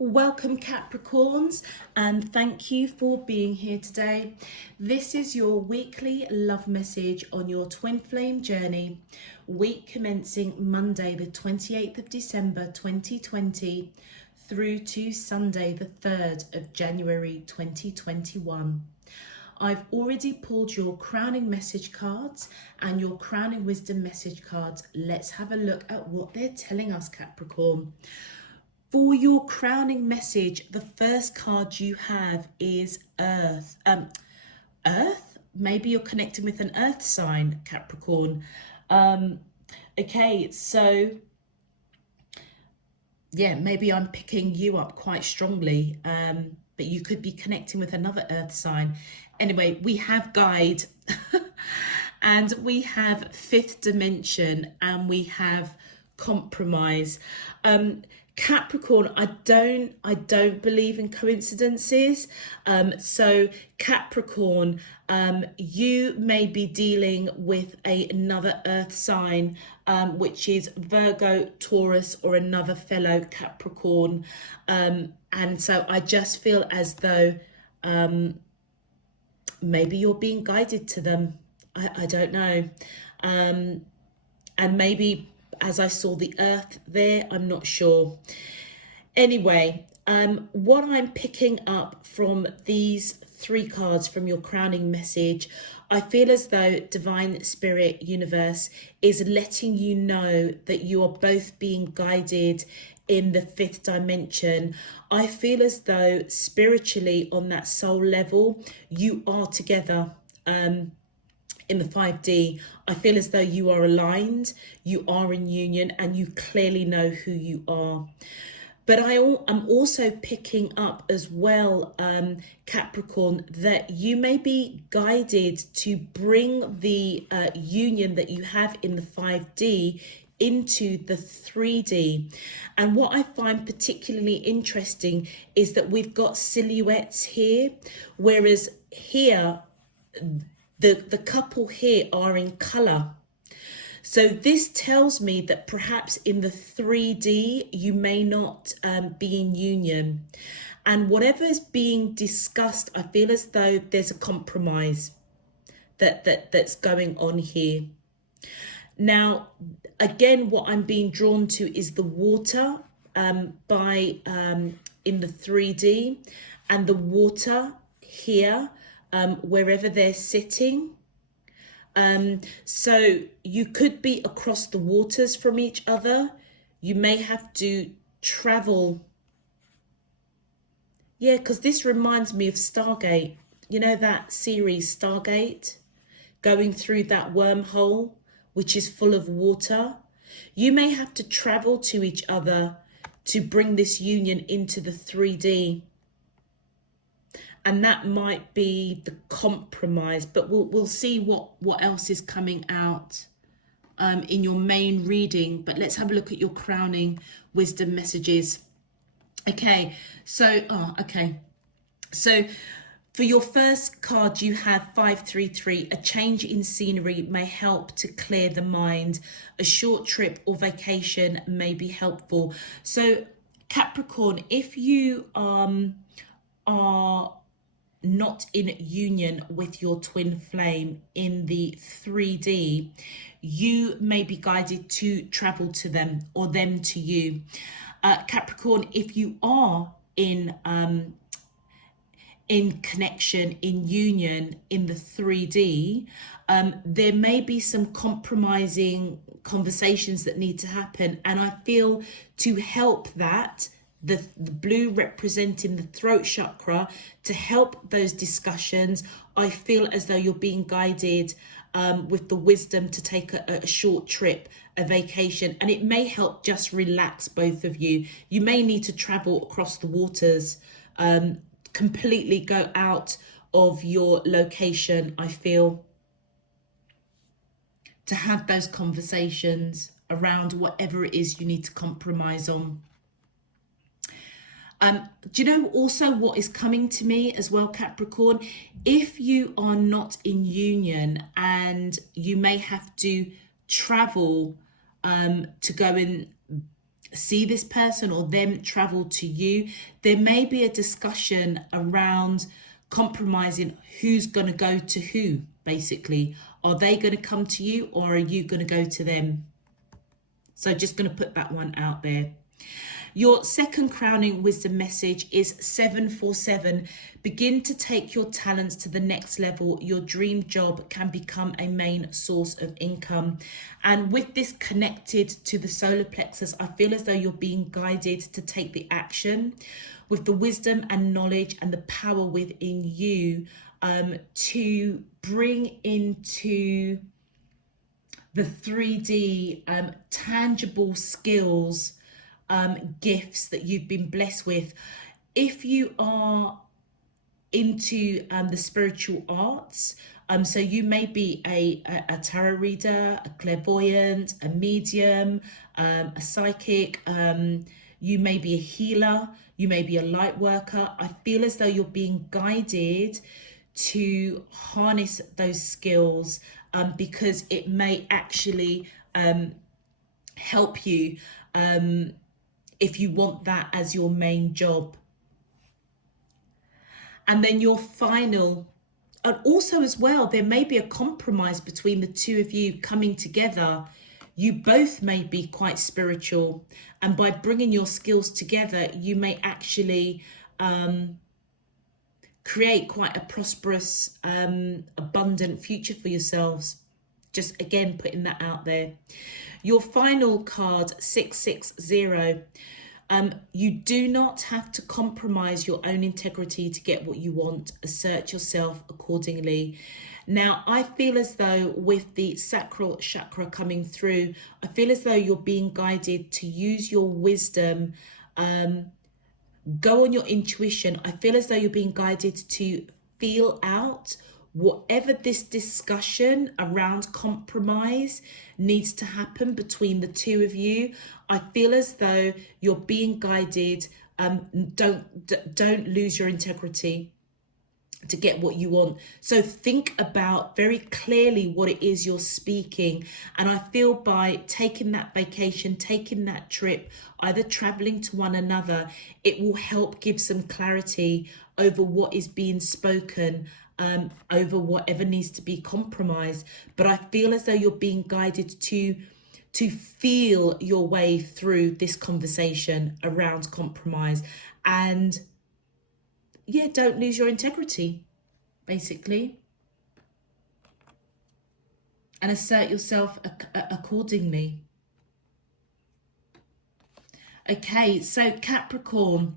Welcome Capricorns, and thank you for being here today. This is your weekly love message on your twin flame journey, week commencing Monday the 28th of December 2020 through to Sunday the 3rd of January 2021. I've already pulled your crowning message cards and your crowning wisdom message cards. Let's have a look at what they're telling us, Capricorn. For your crowning message, the first card you have is Earth. Earth? Maybe you're connecting with an Earth sign, Capricorn. Okay, so yeah, maybe I'm picking you up quite strongly, but you could be connecting with another Earth sign. Anyway, we have guide and we have fifth dimension and we have compromise. Capricorn, I don't believe in coincidences. So Capricorn, you may be dealing with another earth sign, which is Virgo, Taurus, or another fellow Capricorn. And so I just feel as though maybe you're being guided to them. I don't know. And maybe as I saw the earth there, I'm not sure. Anyway, what I'm picking up from these three cards from your crowning message, I feel as though Divine Spirit Universe is letting you know that you are both being guided in the fifth dimension. I feel as though spiritually on that soul level, you are together. In the 5D, I feel as though you are aligned, you are in union, and you clearly know who you are. But I'm also picking up as well, Capricorn, that you may be guided to bring the union that you have in the 5D into the 3D. And what I find particularly interesting is that we've got silhouettes here, whereas here, the couple here are in color. So this tells me that perhaps in the 3D, you may not be in union. And whatever is being discussed, I feel as though there's a compromise that's going on here. Now, again, what I'm being drawn to is the water in the 3D, and the water here, wherever they're sitting. So you could be across the waters from each other. You may have to travel. Yeah, because this reminds me of Stargate. You know that series Stargate? Going through that wormhole, which is full of water. You may have to travel to each other to bring this union into the 3D. And that might be the compromise, but we'll see what else is coming out in your main reading. But let's have a look at your crowning wisdom messages. Okay, so for your first card, you have 533. A change in scenery may help to clear the mind. A short trip or vacation may be helpful. So Capricorn, if you are not in union with your twin flame in the 3D, you may be guided to travel to them or them to you. Capricorn, if you are in connection, in union in the 3D, there may be some compromising conversations that need to happen. And I feel to help that, the blue representing the throat chakra, to help those discussions, I feel as though you're being guided with the wisdom to take a short trip, a vacation, and it may help just relax both of you. You may need to travel across the waters, completely go out of your location, I feel, to have those conversations around whatever it is you need to compromise on. Do you know also what is coming to me as well, Capricorn? If you are not in union and you may have to travel to go and see this person or them travel to you. There may be a discussion around compromising who's going to go to who, basically. Are they going to come to you or are you going to go to them? So just going to put that one out there. Your second crowning wisdom message is 747. Begin to take your talents to the next level. Your dream job can become a main source of income. And with this connected to the solar plexus, I feel as though you're being guided to take the action with the wisdom and knowledge and the power within you to bring into the 3D tangible skills, gifts that you've been blessed with. If you are into the spiritual arts, so you may be a tarot reader, a clairvoyant, a medium, a psychic, you may be a healer, you may be a light worker. I feel as though you're being guided to harness those skills because it may actually help you if you want that as your main job. And then your final, and also as well, there may be a compromise between the two of you coming together. You both may be quite spiritual, and by bringing your skills together, you may actually create quite a prosperous, abundant future for yourselves. Just again, putting that out there. Your final card, 660. You do not have to compromise your own integrity to get what you want. Assert yourself accordingly. Now, I feel as though with the sacral chakra coming through, I feel as though you're being guided to use your wisdom, go on your intuition. I feel as though you're being guided to feel out whatever this discussion around compromise needs to happen between the two of you. I feel as though you're being guided. Don't lose your integrity to get what you want. So think about very clearly what it is you're speaking. And I feel by taking that vacation, taking that trip, either traveling to one another, it will help give some clarity over what is being spoken, over whatever needs to be compromised. But I feel as though you're being guided to feel your way through this conversation around compromise. And yeah, don't lose your integrity, basically. And assert yourself accordingly. Okay, so Capricorn,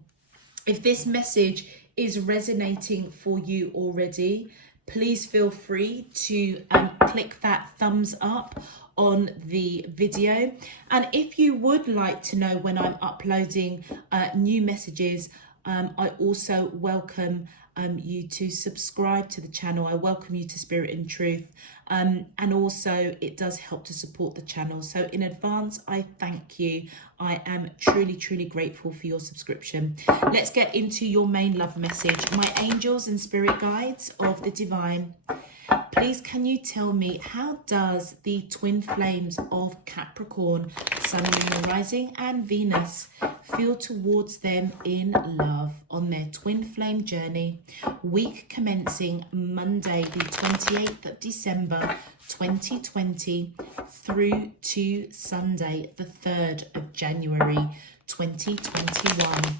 if this message is resonating for you already, please feel free to click that thumbs up on the video. And if you would like to know when I'm uploading new messages, I also welcome you to subscribe to the channel. I welcome you to Spirit and Truth. And also it does help to support the channel. So in advance, I thank you. I am truly, truly grateful for your subscription. Let's get into your main love message. My angels and spirit guides of the divine, please can you tell me, how does the twin flames of Capricorn, Sun, Moon, Rising and Venus feel towards them in love on their twin flame journey, week commencing Monday the 28th of December 2020 through to Sunday the 3rd of January 2021?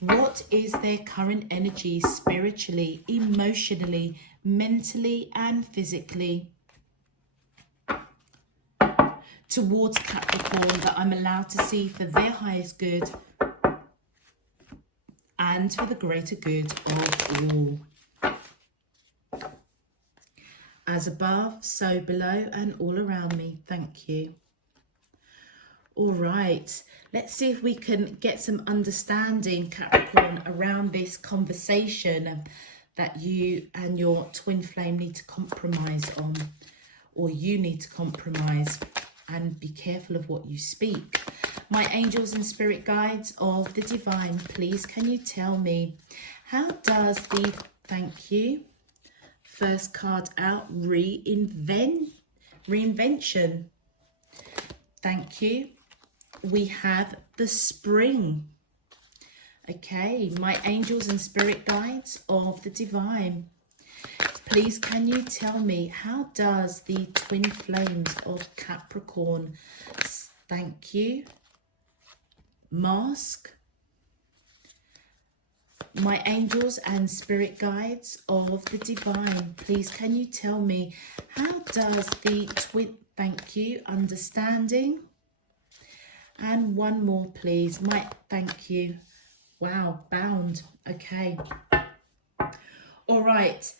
What is their current energy spiritually, emotionally, mentally and physically towards Capricorn that I'm allowed to see for their highest good and for the greater good of all? As above, so below and all around me. Thank you. All right, let's see if we can get some understanding, Capricorn, around this conversation that you and your twin flame need to compromise on, or you need to compromise, and be careful of what you speak. My angels and spirit guides of the divine, please can you tell me, how does the, thank you, first card out, reinvention, thank you. we have the spring. Okay, my angels and spirit guides of the divine. Please, can you tell me, how does the twin flames of Capricorn, thank you, mask? My angels and spirit guides of the divine, please, can you tell me, how does the twin, thank you, understanding? And one more, please. My, thank you. Wow, bound. Okay. All right.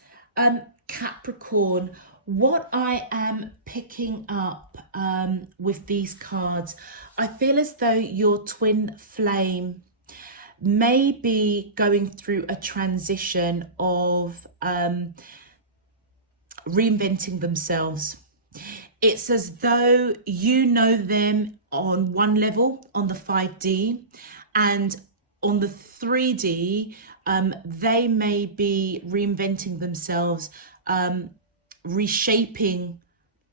Capricorn, what I am picking up with these cards, I feel as though your twin flame may be going through a transition of reinventing themselves. It's as though you know them on one level, on the 5D, and on the 3D, they may be reinventing themselves, reshaping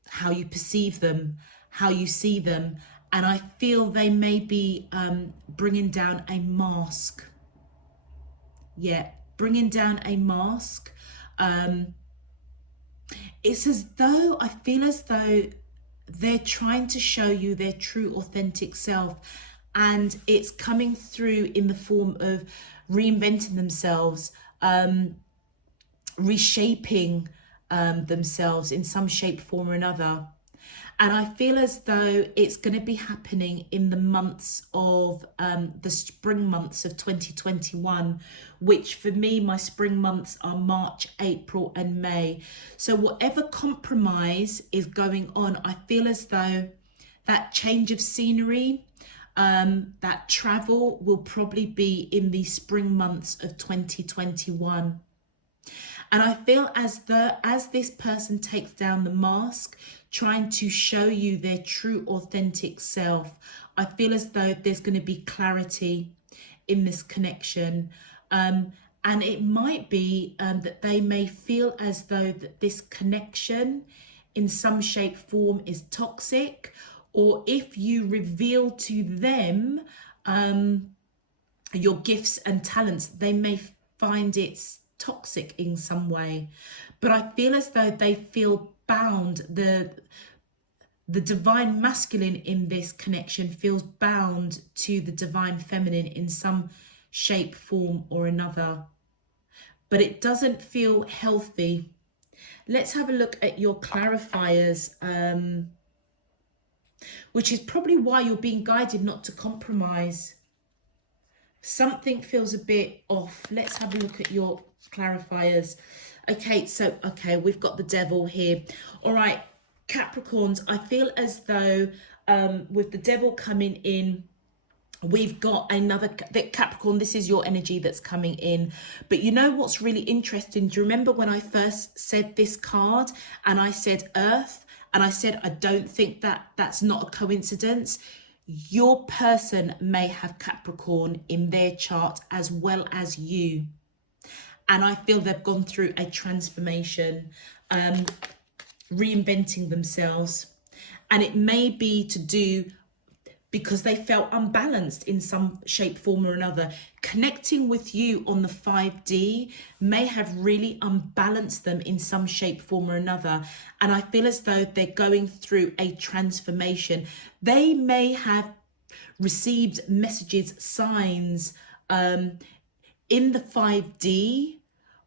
how you perceive them, how you see them. And I feel they may be bringing down a mask. Yeah, bringing down a mask. It's as though, I feel as though they're trying to show you their true authentic self, and it's coming through in the form of reinventing themselves, reshaping themselves in some shape, form or another. And I feel as though it's going to be happening in the months of the spring months of 2021, which for me, my spring months are March, April and May. So whatever compromise is going on, I feel as though that change of scenery, that travel will probably be in the spring months of 2021. And I feel as though, as this person takes down the mask, trying to show you their true authentic self, I feel as though there's going to be clarity in this connection. And it might be that they may feel as though that this connection in some shape, form is toxic, or if you reveal to them your gifts and talents, they may find it's toxic in some way. But I feel as though they feel bound. The divine masculine in this connection feels bound to the divine feminine in some shape, form or another. But it doesn't feel healthy. Let's have a look at your clarifiers, which is probably why you're being guided not to compromise. Something feels a bit off. Let's have a look at your clarifiers. Okay, so, okay, we've got the devil here. All right, Capricorns, I feel as though with the devil coming in, we've got another, Capricorn, this is your energy that's coming in. But you know what's really interesting? Do you remember when I first said this card and I said Earth? And I said, I don't think that's not a coincidence. Your person may have Capricorn in their chart as well as you. And I feel they've gone through a transformation, reinventing themselves. And it may be to do because they felt unbalanced in some shape, form or another. Connecting with you on the 5D may have really unbalanced them in some shape, form or another. And I feel as though they're going through a transformation. They may have received messages, signs in the 5D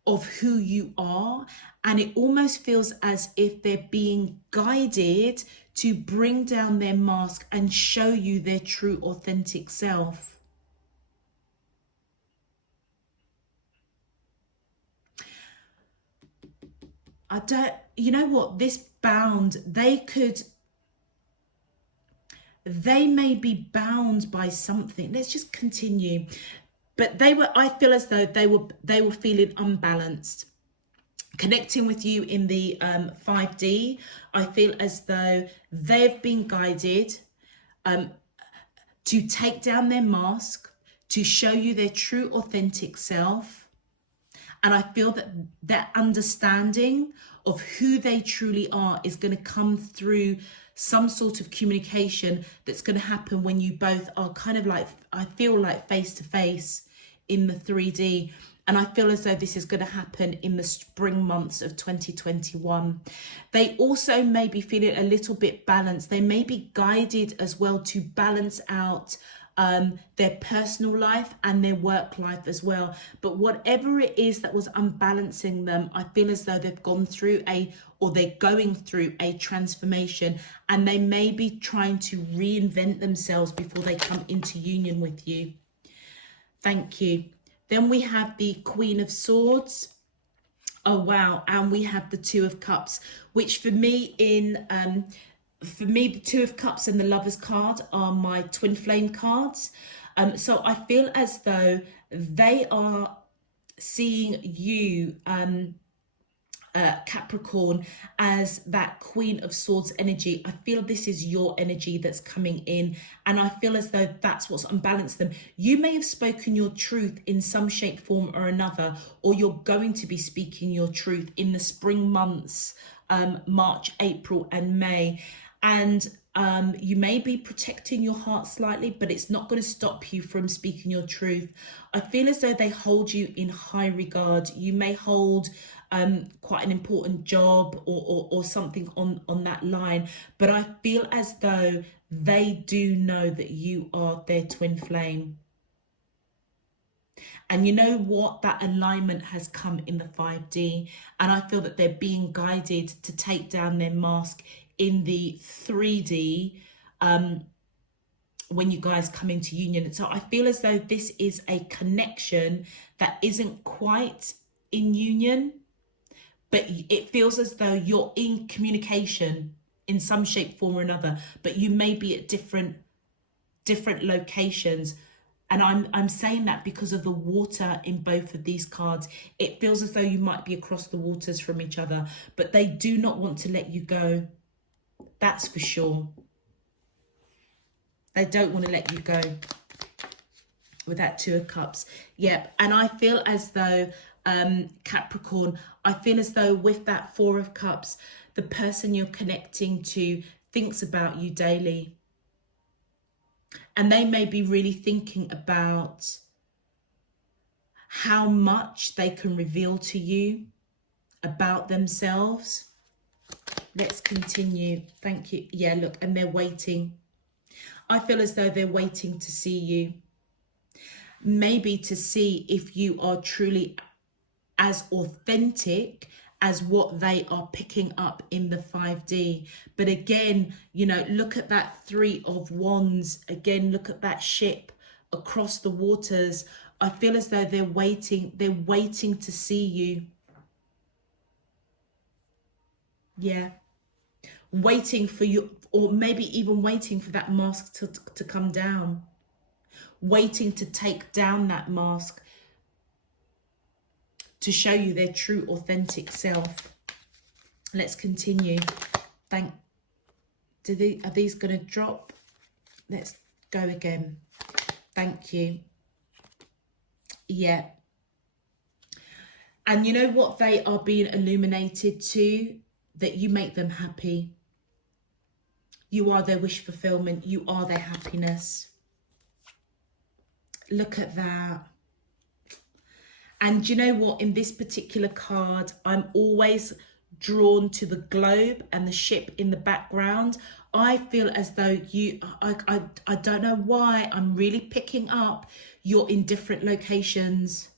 of who you are. And it almost feels as if they're being guided to bring down their mask and show you their true authentic self. I don't, you know what, this bound, they may be bound by something. Let's just continue. But I feel as though they were feeling unbalanced. Connecting with you in the 5D, I feel as though they've been guided to take down their mask, to show you their true authentic self. And I feel that that understanding of who they truly are is going to come through some sort of communication that's going to happen when you both are kind of like, I feel like face to face in the 3D. And I feel as though this is going to happen in the spring months of 2021. They also may be feeling a little bit balanced. They may be guided as well to balance out their personal life and their work life as well. But whatever it is that was unbalancing them, I feel as though they've gone through or they're going through a transformation, and they may be trying to reinvent themselves before they come into union with you. Thank you. Then we have the Queen of Swords. Oh, wow. And we have the Two of Cups, which for me the Two of Cups and the Lover's card are my twin flame cards. So I feel as though they are seeing you, Capricorn, as that Queen of Swords energy. I feel this is your energy that's coming in, and I feel as though that's what's unbalanced them. You may have spoken your truth in some shape, form or another, or you're going to be speaking your truth in the spring months, March, April and May. And you may be protecting your heart slightly, but it's not going to stop you from speaking your truth. I feel as though they hold you in high regard. You may hold quite an important job or something on that line, but I feel as though they do know that you are their twin flame. And you know what? That alignment has come in the 5D, and I feel that they're being guided to take down their mask in the 3D when you guys come into union. So I feel as though this is a connection that isn't quite in union, but it feels as though you're in communication in some shape, form or another, but you may be at different locations. And I'm saying that because of the water in both of these cards. It feels as though you might be across the waters from each other, but they do not want to let you go. That's for sure. They don't want to let you go with that Two of Cups. Yep. And I feel as though, Capricorn, I feel as though with that Four of Cups, the person you're connecting to thinks about you daily. And they may be really thinking about how much they can reveal to you about themselves. Let's continue. Thank you. Yeah, look, and they're waiting. I feel as though they're waiting to see you. Maybe to see if you are truly as authentic as what they are picking up in the 5D. But again, you know, look at that Three of Wands. Again, look at that ship across the waters. I feel as though they're waiting to see you. Yeah. Waiting for you, or maybe even waiting for that mask to come down. Waiting to take down that mask to show you their true authentic self. Let's continue. Are these going to drop? Let's go again. Thank you. Yeah. And you know what they are being illuminated to? That you make them happy. You are their wish fulfillment. You are their happiness. Look at that. And you know what? In this particular card, I'm always drawn to the globe and the ship in the background. I feel as though I don't know why, I'm really picking up you're in different locations.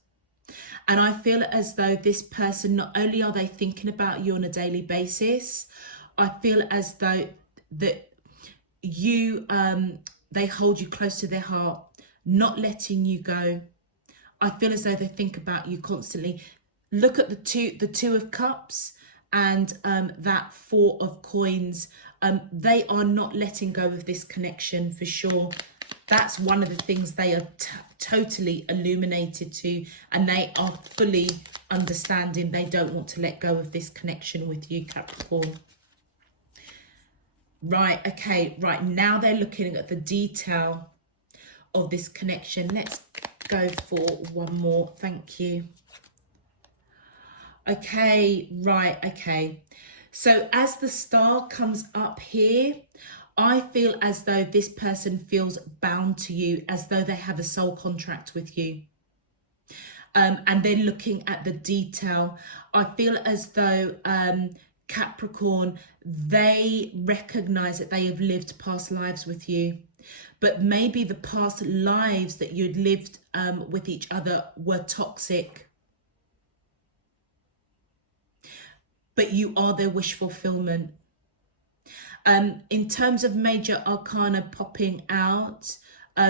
And I feel as though this person, not only are they thinking about you on a daily basis, I feel as though that you, they hold you close to their heart, not letting you go. I feel as though they think about you constantly. Look at the two of Cups and that Four of Coins. They are not letting go of this connection for sure. That's one of the things they are totally illuminated to, and they are fully understanding they don't want to let go of this connection with you, Capricorn. Right, okay, right, now they're looking at the detail of this connection. Let's go for one more. Thank you. Okay, right, okay. So as the star comes up here, I feel as though this person feels bound to you, as though they have a soul contract with you. And they're looking at the detail. I feel as though Capricorn, they recognize that they have lived past lives with you. But maybe the past lives that you'd lived with each other were toxic. But you are their wish fulfillment. In terms of major arcana popping out,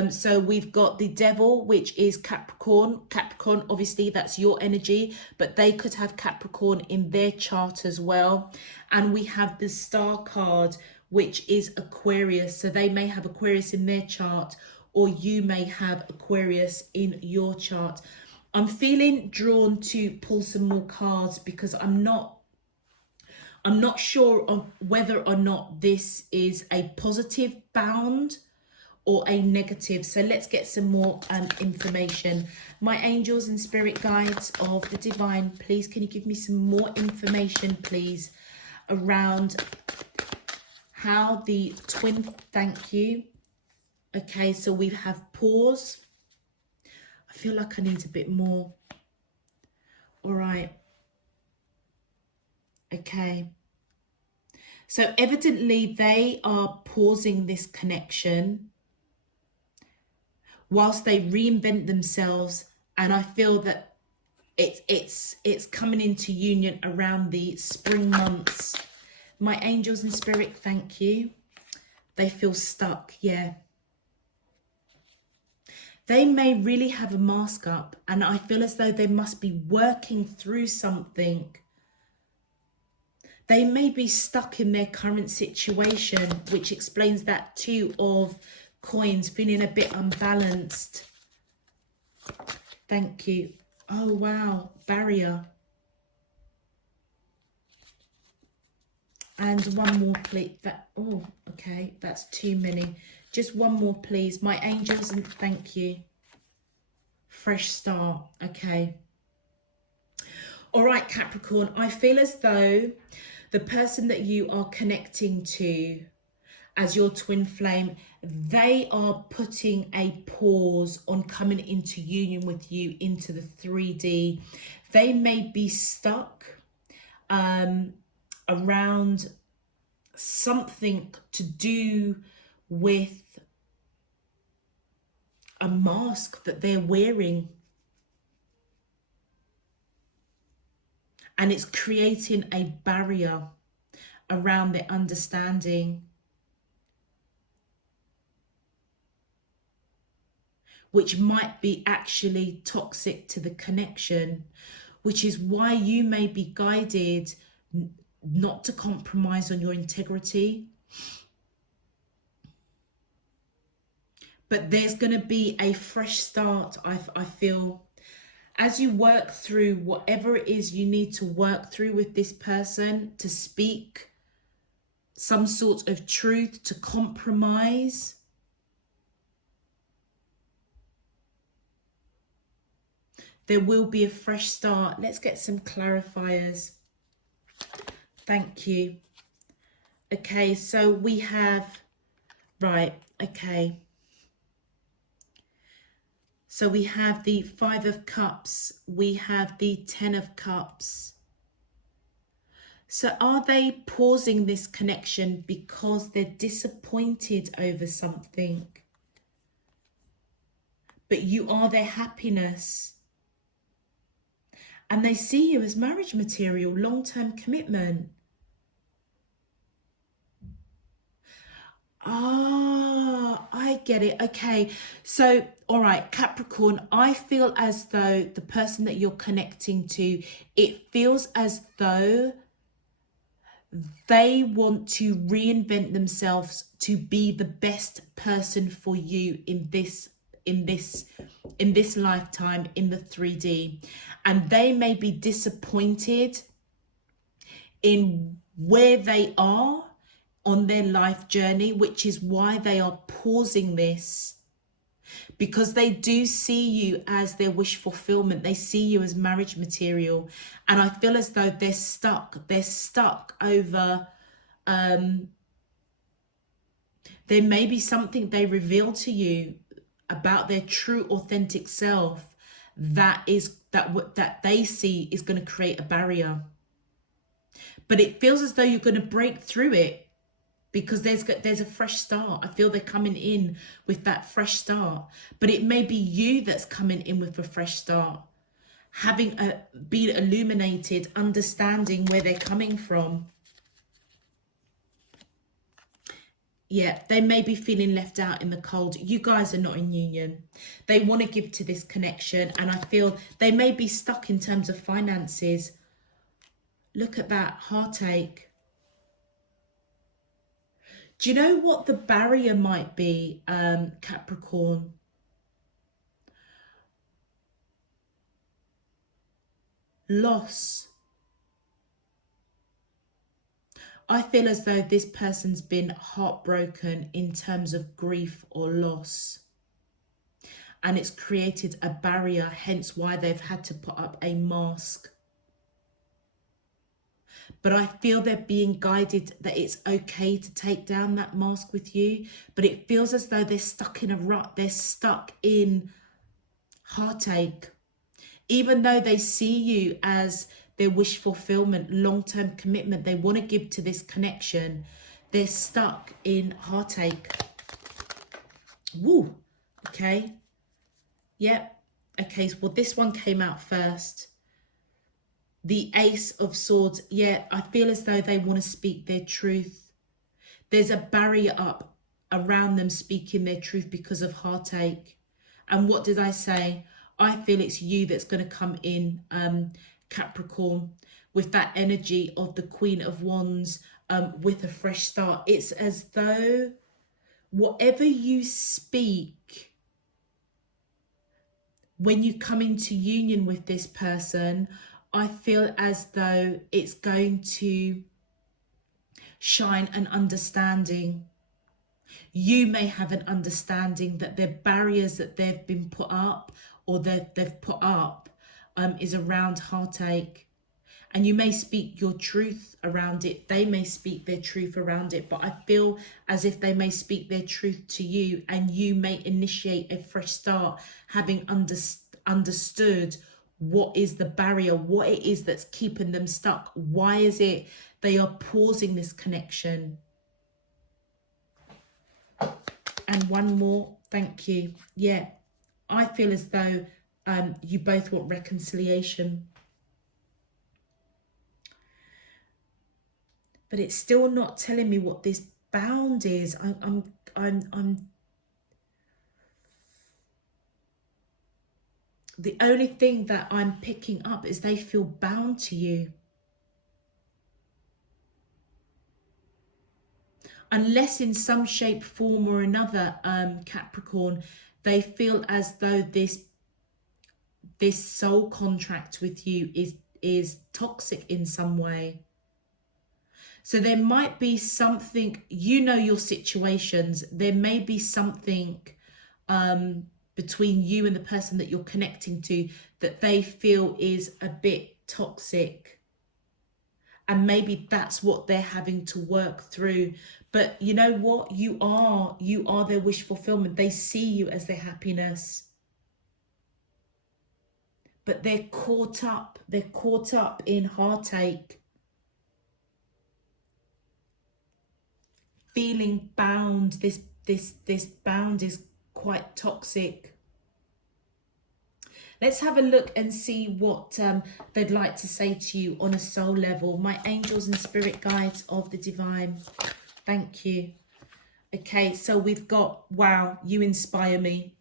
so we've got the devil, which is Capricorn. Capricorn, obviously that's your energy, but they could have Capricorn in their chart as well. And we have the star card, which is Aquarius. So they may have Aquarius in their chart, or you may have Aquarius in your chart. I'm feeling drawn to pull some more cards because I'm not sure on whether or not this is a positive bound or a negative. So let's get some more information. My angels and spirit guides of the divine, please can you give me some more information, please, around how the twin, thank you. Okay, so we have pause. I feel like I need a bit more. All right. Okay. So evidently they are pausing this connection whilst they reinvent themselves, and I feel that it's coming into union around the spring months. My angels and spirit, thank you. They feel stuck, yeah. They may really have a mask up, and I feel as though they must be working through something. They may be stuck in their current situation, which explains that Two of Coins, feeling a bit unbalanced. Thank you. Oh, wow. Barrier. And one more, please. Oh, okay. That's too many. Just one more, please. My angels, and thank you. Fresh start. Okay. All right, Capricorn. I feel as though the person that you are connecting to as your twin flame, they are putting a pause on coming into union with you into the 3D. They may be stuck around something to do with a mask that they're wearing. And it's creating a barrier around their understanding, which might be actually toxic to the connection, which is why you may be guided not to compromise on your integrity. But there's going to be a fresh start, I feel, as you work through whatever it is you need to work through with this person, to speak some sort of truth, to compromise. There will be a fresh start. Let's get some clarifiers. Thank you. Okay, so we have, right, okay. So we have the 5 of Cups, we have the 10 of Cups. So are they pausing this connection because they're disappointed over something? But you are their happiness. And they see you as marriage material, long-term commitment. Ah, I get it. Okay. So, all right, Capricorn, I feel as though the person that you're connecting to, it feels as though they want to reinvent themselves to be the best person for you in this lifetime, in the 3D. And they may be disappointed in where they are on their life journey, which is why they are pausing this because they do see you as their wish fulfillment. They see you as marriage material. And I feel as though they're stuck. They're stuck over, there may be something they reveal to you about their true authentic self that they see is going to create a barrier. But it feels as though you're going to break through it, because there's a fresh start. I feel they're coming in with that fresh start. But it may be you that's coming in with a fresh start, having been illuminated, understanding where they're coming from. Yeah, they may be feeling left out in the cold. You guys are not in union. They want to give to this connection, and I feel they may be stuck in terms of finances. Look at that heartache. Do you know what the barrier might be, Capricorn? Loss. I feel as though this person's been heartbroken in terms of grief or loss. And it's created a barrier, hence why they've had to put up a mask. But I feel they're being guided that it's okay to take down that mask with you. But it feels as though they're stuck in a rut. They're stuck in heartache. Even though they see you as their wish fulfillment, long-term commitment, they want to give to this connection, they're stuck in heartache. Woo. Okay. Yep. Okay. Well, this one came out first. The Ace of Swords. Yeah, I feel as though they want to speak their truth. There's a barrier up around them speaking their truth because of heartache. And what did I say? I feel it's you that's going to come in, Capricorn, with that energy of the Queen of Wands, with a fresh start. It's as though whatever you speak, when you come into union with this person, I feel as though it's going to shine an understanding. You may have an understanding that the barriers that they've been put up, or they've put up, is around heartache. And you may speak your truth around it. They may speak their truth around it. But I feel as if they may speak their truth to you, and you may initiate a fresh start, having understood what is the barrier, what it is that's keeping them stuck. Why is it they are pausing this connection? And one more. Thank you. Yeah, I feel as though you both want reconciliation. But it's still not telling me what this bound is. I'm the only thing that I'm picking up is they feel bound to you. Unless in some shape, form or another, Capricorn, they feel as though this soul contract with you is toxic in some way. So there might be something, you know your situations, there may be something between you and the person that you're connecting to that they feel is a bit toxic. And maybe that's what they're having to work through. But you know what? You are their wish fulfillment. They see you as their happiness. But they're caught up in heartache. Feeling bound. This bound is quite toxic. Let's have a look and see what they'd like to say to you on a soul level. My angels and spirit guides of the divine. Thank you. Okay, so we've got, wow, you inspire me.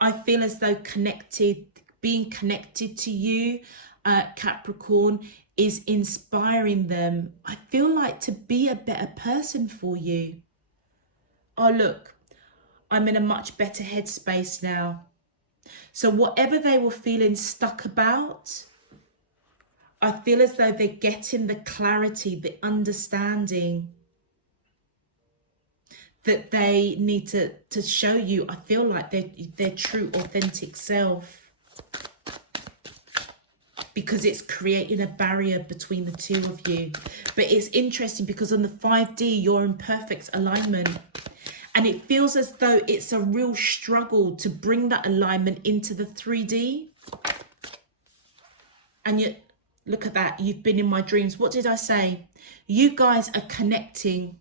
I feel as though being connected to you, Capricorn, is inspiring them. I feel like to be a better person for you. Oh, look, I'm in a much better headspace now. So whatever they were feeling stuck about, I feel as though they're getting the clarity, the understanding that they need to show you, I feel like, their true authentic self, because it's creating a barrier between the two of you. But it's interesting because on the 5D, you're in perfect alignment. And it feels as though it's a real struggle to bring that alignment into the 3D. And you look at that, you've been in my dreams. What did I say? You guys are connecting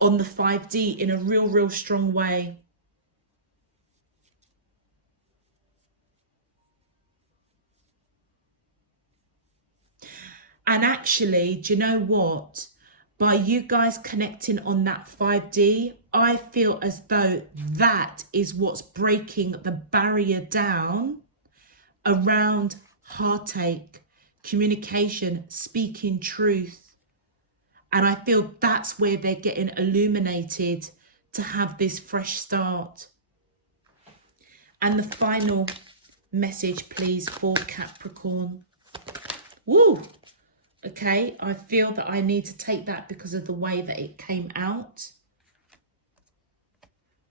on the 5D in a real strong way. And actually, do you know what? By you guys connecting on that 5D, I feel as though that is what's breaking the barrier down around heartache, communication, speaking truth. And I feel that's where they're getting illuminated to have this fresh start. And the final message, please, for Capricorn. Woo! Okay, I feel that I need to take that because of the way that it came out.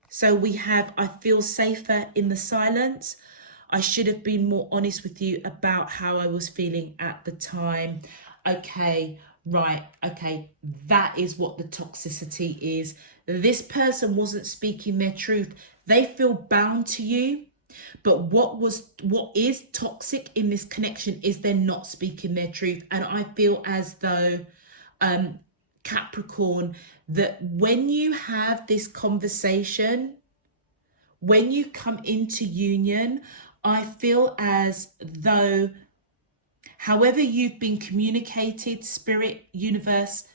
So we have, I feel safer in the silence. I should have been more honest with you about how I was feeling at the time. Okay, right, okay, that is what the toxicity is. This person wasn't speaking their truth. They feel bound to you. But what is toxic in this connection is they're not speaking their truth. And I feel as though, Capricorn, that when you have this conversation, when you come into union, I feel as though, however you've been communicated, spirit, universe,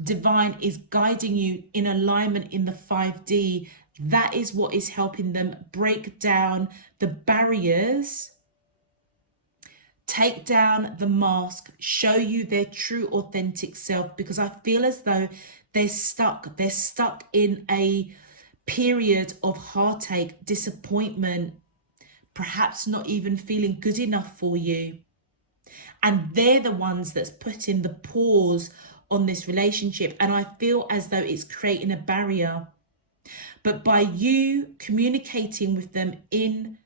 divine is guiding you in alignment in the 5D. That is what is helping them break down the barriers, take down the mask, show you their true authentic self, because I feel as though they're stuck in a period of heartache, disappointment, perhaps not even feeling good enough for you. And they're the ones that's putting the pause on this relationship. And I feel as though it's creating a barrier. But by you communicating with them in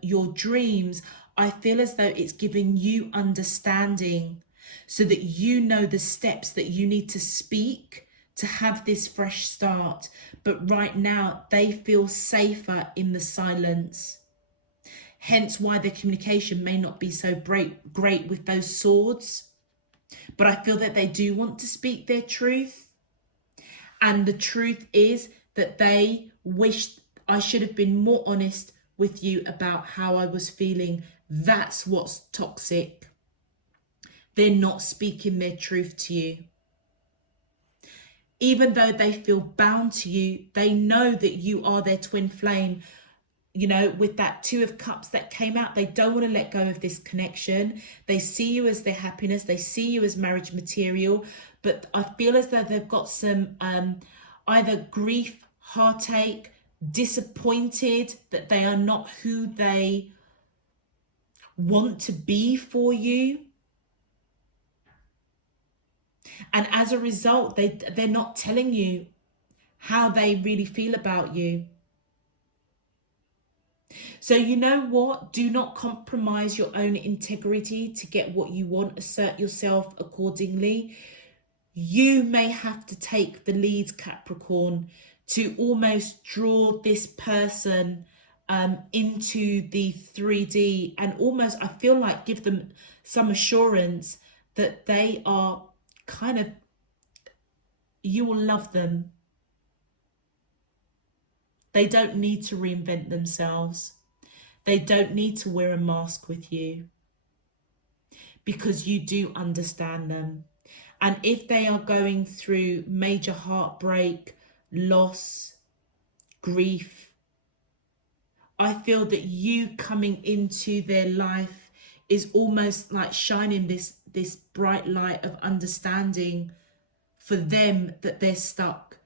your dreams, I feel as though it's giving you understanding so that you know the steps that you need to speak to have this fresh start. But right now, they feel safer in the silence. Hence why their communication may not be so great with those swords. But I feel that they do want to speak their truth. And the truth is that they wish I should have been more honest with you about how I was feeling. That's what's toxic. They're not speaking their truth to you. Even though they feel bound to you, they know that you are their twin flame. You know, with that 2 of Cups that came out, they don't want to let go of this connection. They see you as their happiness. They see you as marriage material. But I feel as though they've got some either grief, heartache, disappointed that they are not who they want to be for you. And as a result, they're not telling you how they really feel about you. So you know what? Do not compromise your own integrity to get what you want. Assert yourself accordingly. You may have to take the lead, Capricorn, to almost draw this person into the 3D and almost, I feel like, give them some assurance that they are kind of, you will love them. They don't need to reinvent themselves. They don't need to wear a mask with you because you do understand them. And if they are going through major heartbreak, loss, grief, I feel that you coming into their life is almost like shining this bright light of understanding for them that they're stuck,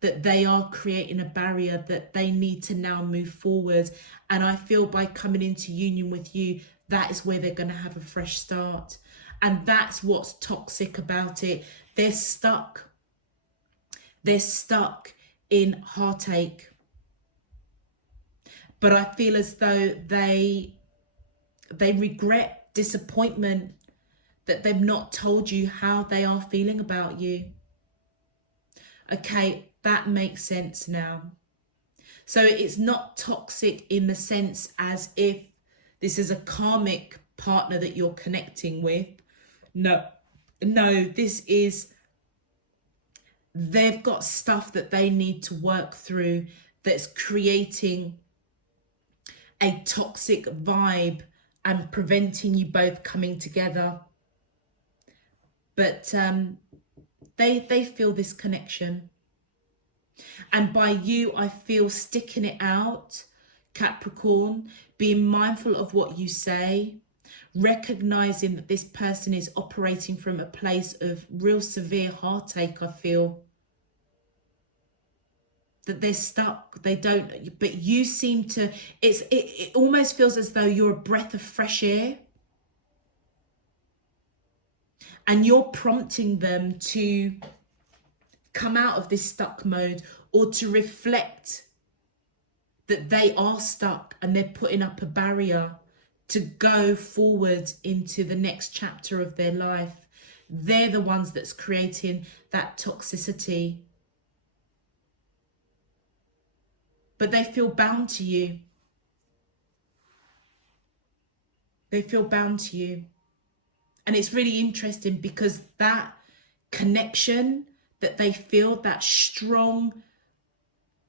that they are creating a barrier, that they need to now move forward. And I feel by coming into union with you, that is where they're going to have a fresh start. And that's what's toxic about it. They're stuck. They're stuck in heartache. But I feel as though they regret disappointment that they've not told you how they are feeling about you. Okay, that makes sense now. So it's not toxic in the sense as if this is a karmic partner that you're connecting with. No, this is, they've got stuff that they need to work through that's creating a toxic vibe and preventing you both coming together. But they feel this connection. And by you, I feel sticking it out, Capricorn, being mindful of what you say, recognizing that this person is operating from a place of real severe heartache. I feel that they're stuck, they don't, but you seem to, it almost feels as though you're a breath of fresh air, and you're prompting them to come out of this stuck mode, or to reflect that they are stuck and they're putting up a barrier to go forward into the next chapter of their life. They're the ones that's creating that toxicity. But they feel bound to you. They feel bound to you. And it's really interesting because that connection that they feel, that strong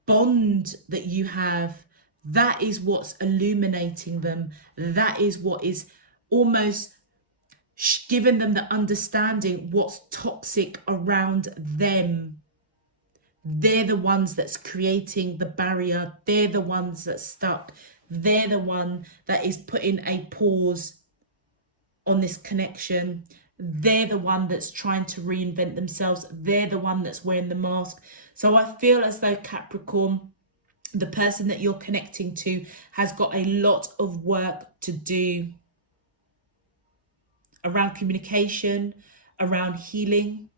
bond that you have, that is what's illuminating them. That is what is almost giving them the understanding what's toxic around them. They're the ones that's creating the barrier. They're the ones that's stuck. They're the one that is putting a pause on this connection. They're the one that's trying to reinvent themselves. They're the one that's wearing the mask. So I feel as though, Capricorn, the person that you're connecting to has got a lot of work to do around communication, around healing.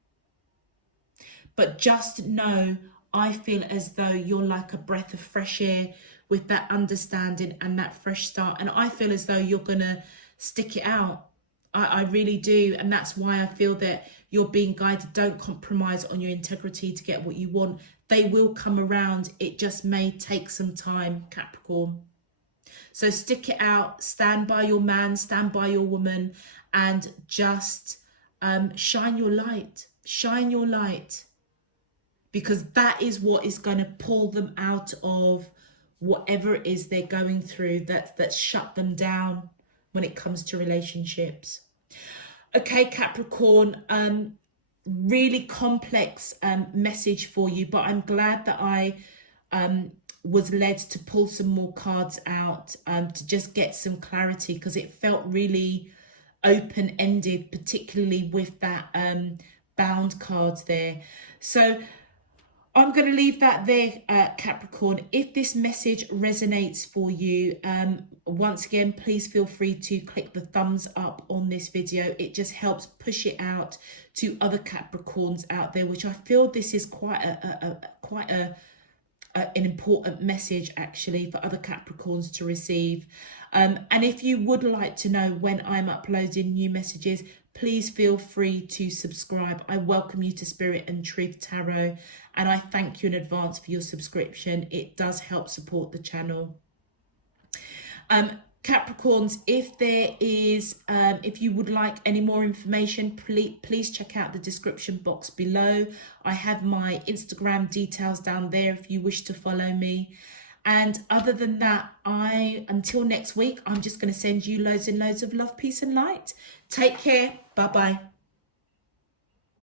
But just know, I feel as though you're like a breath of fresh air with that understanding and that fresh start. And I feel as though you're going to stick it out. I really do. And that's why I feel that you're being guided. Don't compromise on your integrity to get what you want. They will come around. It just may take some time, Capricorn. So stick it out. Stand by your man, stand by your woman, and just shine your light. Shine your light. Because that is what is going to pull them out of whatever it is they're going through that's shut them down when it comes to relationships. Okay, Capricorn, really complex message for you, but I'm glad that I was led to pull some more cards out to just get some clarity, because it felt really open-ended, particularly with that bound cards there. So I'm going to leave that there, Capricorn. If this message resonates for you, once again, please feel free to click the thumbs up on this video. It just helps push it out to other Capricorns out there, which I feel this is quite an important message actually for other Capricorns to receive. And if you would like to know when I'm uploading new messages, please feel free to subscribe. I welcome you to Spirit and Truth Tarot, and I thank you in advance for your subscription. It does help support the channel. Capricorns, if there is, if you would like any more information, please check out the description box below. I have my Instagram details down there if you wish to follow me. And other than that, until next week, I'm just going to send you loads and loads of love, peace and light. Take care. Bye-bye.